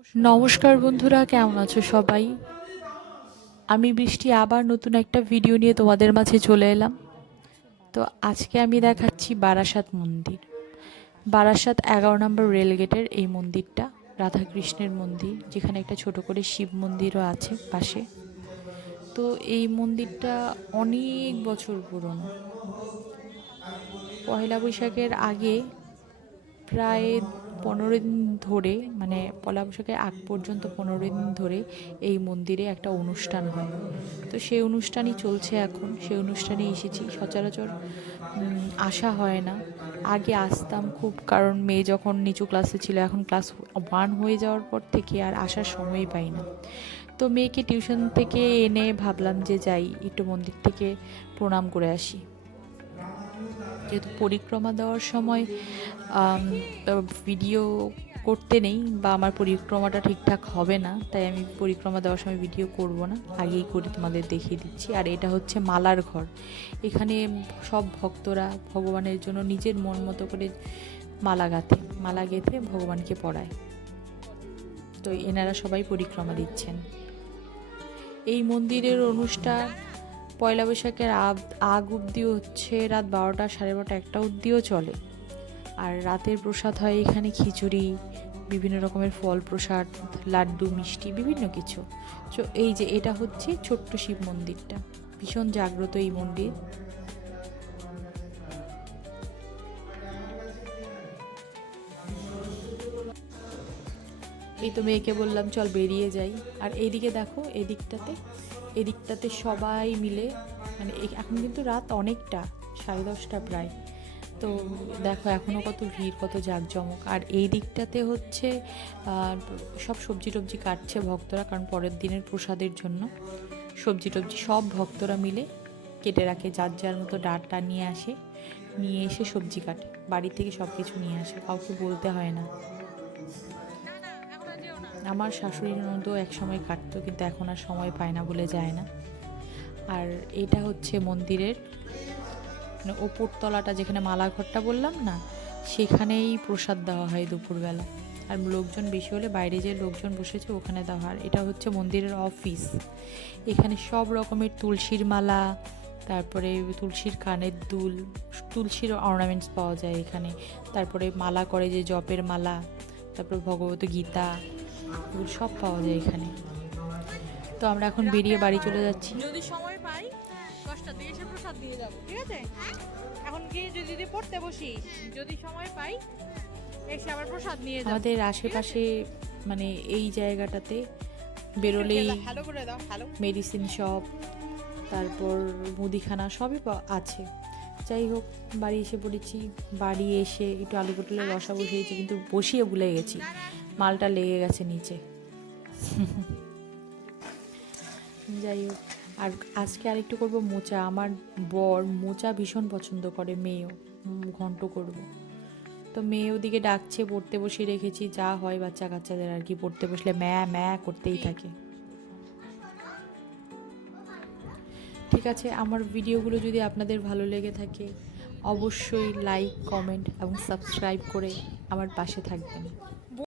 নমস্কার বন্ধুরা, কেমন আছো সবাই? আমি বৃষ্টি আবার নতুন একটা ভিডিও নিয়ে তোমাদের মাঝে চলে এলাম। তো আজকে আমি দেখাচ্ছি বারাসাত মন্দির। বারাসাত 11 নম্বর রেলগেটের এই মন্দিরটা রাধাকৃষ্ণের মন্দির, যেখানে একটা ছোট করে শিব মন্দিরও আছে পাশে। তো এই মন্দিরটা অনেক বছর পুরনো। পয়লা বৈশাখের আগে প্রায় 15 দিন ধরে, মানে পয়লা বৈশাখের আগ পর্যন্ত 15 দিন ধরে এই মন্দিরে একটা অনুষ্ঠান হয়। তো সেই অনুষ্ঠানই চলছে এখন, সেই অনুষ্ঠানে এসেছি। সচরাচর আসা হয় না, আগে আসতাম খুব, কারণ মেয়ে যখন নিচু ক্লাসে ছিল, এখন ক্লাস 1 হয়ে যাওয়ার পর থেকে আর আসার সময়ই পাই না। তো মেয়েকে টিউশন থেকে এনে ভাবলাম যে যাই, একটু মন্দির থেকে প্রণাম করে আসি। যেহেতু পরিক্রমা দেওয়ার সময় ভিডিও করতে নেই, বা আমার পরিক্রমাটা ঠিকঠাক হবে না, তাই আমি পরিক্রমা দেওয়ার সময় ভিডিও করব না, আগেই করে তোমাদের দেখিয়ে দিচ্ছি। আর এটা হচ্ছে মালার ঘর। এখানে সব ভক্তরা ভগবানের জন্য নিজের মন মতো করে মালা গেঁথে ভগবানকে পড়ায়। তো এনারা সবাই পরিক্রমা দিচ্ছেন। এই মন্দিরের অনুষ্ঠান পয়লা বৈশাখের আগ অবধি হচ্ছে, রাত 12টা, 12:30, 1টা অবধিও চলে। আর রাতের প্রসাদ হয় এখানে খিচুড়ি, বিভিন্ন রকমের ফল প্রসাদ, লাড্ডু, মিষ্টি, বিভিন্ন কিছু। তো এই যে এটা হচ্ছে ছোট্ট শিব মন্দিরটা, ভীষণ জাগ্রত এই মন্দির। এই তো মেয়েকে বললাম চল বেরিয়ে যাই। আর এইদিকে দেখো, এদিকটাতে সবাই মিলে, মানে এখন কিন্তু রাত অনেকটা, 10:30 প্রায়। তো দেখো এখনও কত ভিড়, কত জাঁকজমক। আর এই দিকটাতে হচ্ছে সব সবজি টবজি কাটছে ভক্তরা, কারণ পরের দিনের প্রসাদের জন্য সবজি টবজি সব ভক্তরা মিলে কেটে রাখে, যার যার মতো ডাঁটা নিয়ে এসে সবজি কাটে, বাড়ি থেকে সব কিছু নিয়ে আসে, কাউকে বলতে হয় না। আমার শাশুড়ি ননদও এক সময় কাটতো, কিন্তু এখন আর সময় পায় না বলে যায় না। আর এটা হচ্ছে মন্দিরের মানে ওপর তলাটা, যেখানে মালাঘরটা বললাম না, সেখানেই প্রসাদ দেওয়া হয় দুপুরবেলা। আর লোকজন বেশি হলে বাইরে যে লোকজন বসেছে ওখানে দেওয়া হয়। এটা হচ্ছে মন্দিরের অফিস। এখানে সব রকমের তুলসীর মালা, তারপরে তুলসীর কানের দুল, তুলসীর অর্নামেন্টস পাওয়া যায় এখানে। তারপরে মালা করে যে জপের মালা, তারপর ভগবত গীতা, এগুলো সব পাওয়া যায় এখানে। তো আমরা এখন বেরিয়ে বাড়ি চলে যাচ্ছি। যদি সময় পাই 10টার দিকে এসে প্রসাদ দিয়ে যাবো, ঠিক আছে? এখন গিয়ে যদি পড়তে বসি, যদি সময় পাই এসে আবার প্রসাদ নিয়ে যাবো। আমাদের আশেপাশে মানে এই জায়গাটাতে বেরোলেই মেডিসিন শপ, তারপর মুদিখানা সবই আছে। যাই হোক, বাড়ি এসে পড়েছি। বাড়ি এসে একটু আলু পটলের রসা বসিয়েছি, কিন্তু বসিয়ে ভুলে গেছি, মালটা লেগে গেছে নিচে। যাই হোক, আর আজকে আরেকটু করব মোচা। আমার বর মোচা ভীষণ পছন্দ করে, মেয়েও ঘন্ট করব। তো মেয়ে ওদিকে ডাকছে, পড়তে বসিয়ে রেখেছি। যা হয় বাচ্চা কাচ্চাদের আর কি, পড়তে বসলে ম্যা ম্যা করতেই থাকে। ঠিক আছে, আমার ভিডিওগুলো যদি আপনাদের ভালো লেগে থাকে অবশ্যই লাইক, কমেন্ট এবং সাবস্ক্রাইব করে আমার পাশে থাকবেন।